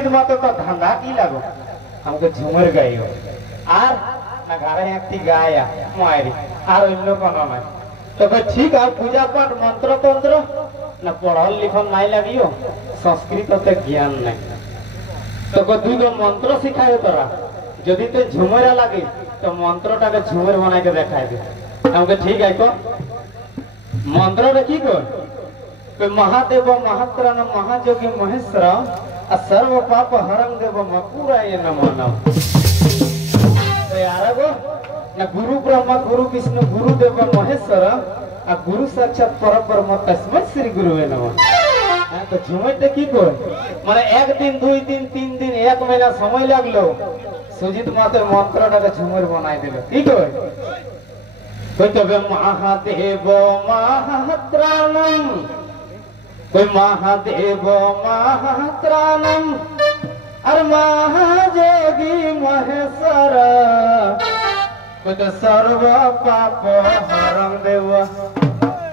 तो धंधा की लगो हमको झुमर गई हो आर ना घरे एकटी गाया मायरी आर इल्लो कोनो ना तो भाई ठीक है पूजा पाठ मंत्र तंत्र ना पढ़ल लिखल नहीं लगियो संस्कृत ते ज्ञान नहीं तो को दुगो मंत्र सिखायो तोरा यदि ते झुमरा लागे तो मंत्रटा के झुमर बनाई के देखाय दे हमके ठीक है को मंत्र रखी को महादेव महात्राण महायोगी महेश्वर सर्व पाप हरं देव मकुराय नमो नमः तो यार गो ना गुरु ब्रह्मा गुरु विष्णु गुरु देव महेश्वर आ गुरु साक्षात परब्रह्म तस्मै श्री गुरुवे नमः तो झुमैते की को माने एक दिन दुई दिन तीन दिन एक महीना समय लागलो सुजित माते मंत्रटाके झुमर बनाई दिल ठीक है कोई तबे महादेव महात्राणम कोई महादेव महात्राणम और महायोगी महेश्वर कोई तो सर्व पाप हरं देव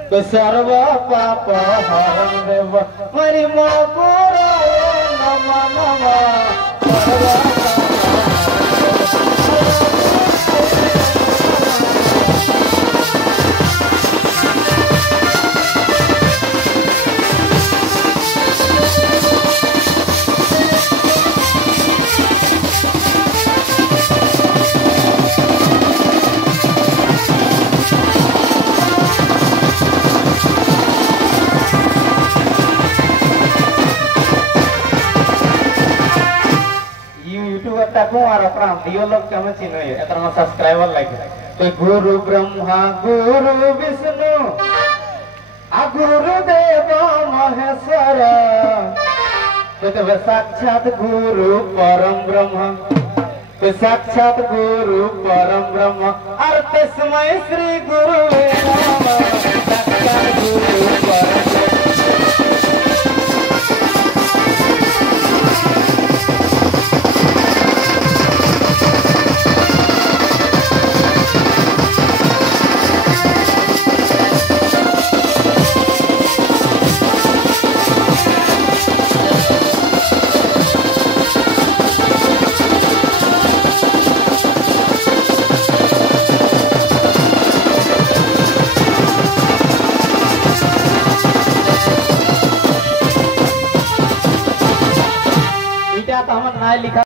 कोई सर्व पाप हरं देव मरि मकुराय नमः नमः और अपना दियो लोग कम चिन्ह है एतर में सब्सक्राइबर लागे तो गुरु ब्रह्मा गुरु विष्णु आ गुरु देव महेश्वर तो साक्षात गुरु परम ब्रह्म तो साक्षात गुरु परम ब्रह्म और तस्मै श्री गुरुवे नमः साक्षात गुरु परम तो हम ना लिखा